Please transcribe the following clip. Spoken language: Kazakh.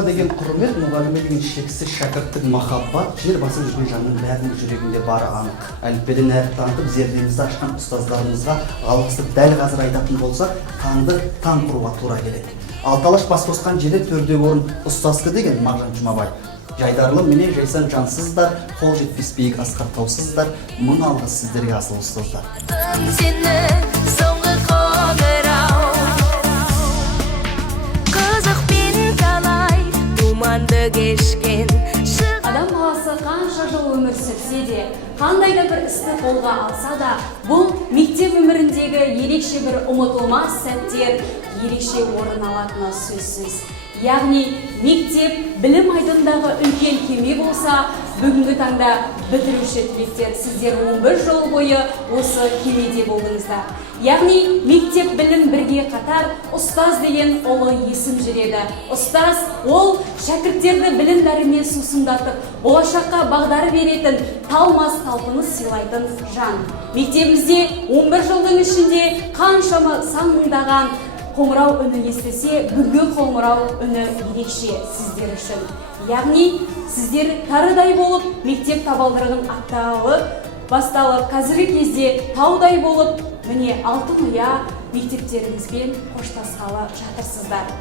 Ұстазға деген құрмет, мұғалімге деген шексіз шәкірттік махаббат жер басып жүрген жанның бәрінің жүрегінде бары анық. Әліппеден әріп танытып, зердемізді ашқан ұстаздарымызға алғысты дәл қазір айтатын болсақ, таңды таң құруға тура келеді. Алталаш бас қосқан жерде төрде орын ұстазқы деген Мағжан Жұмабай. Жайдарлы менен жайсан жансыздар, қол жетпес биік асқар таусыздар, мың алғыс сіздерге асыл ұстаздар. Адам баласы қанша жыл өмір сүрсе де, қандай да бір істі қолға алса да, бұл мектеп өміріндегі ерекше бір ұмытылмас сәттер, ерекше орын алатыны сөзсіз. Яғни мектеп білім айдындағы үлкен кеме болса, бүгінгі таңда бітіруші түлектер сіздер 11 жыл бойы осы кемеде болдыңыздар. Яғни мектеп білім бірге қатар ұстаз деген ұлы есім жүреді. Ұстаз ол шәкірттерді білім дәрімен сусындатып, болашаққа бағдар беретін, талмас талпыныс сыйлайтын жан. Мектебімізде 11 жылдың ішінде қаншама сан мыңдаған қоңырау үні естілсе, бүгінгі қоңырау үні ерекше сіздер үшін. Яғни сіздер тарыдай болып мектеп табалдырығын басталып, қазіргі кезде таудай болып, міне алтын ұя мектептеріңізбен қоштасқалы жатырсыздар.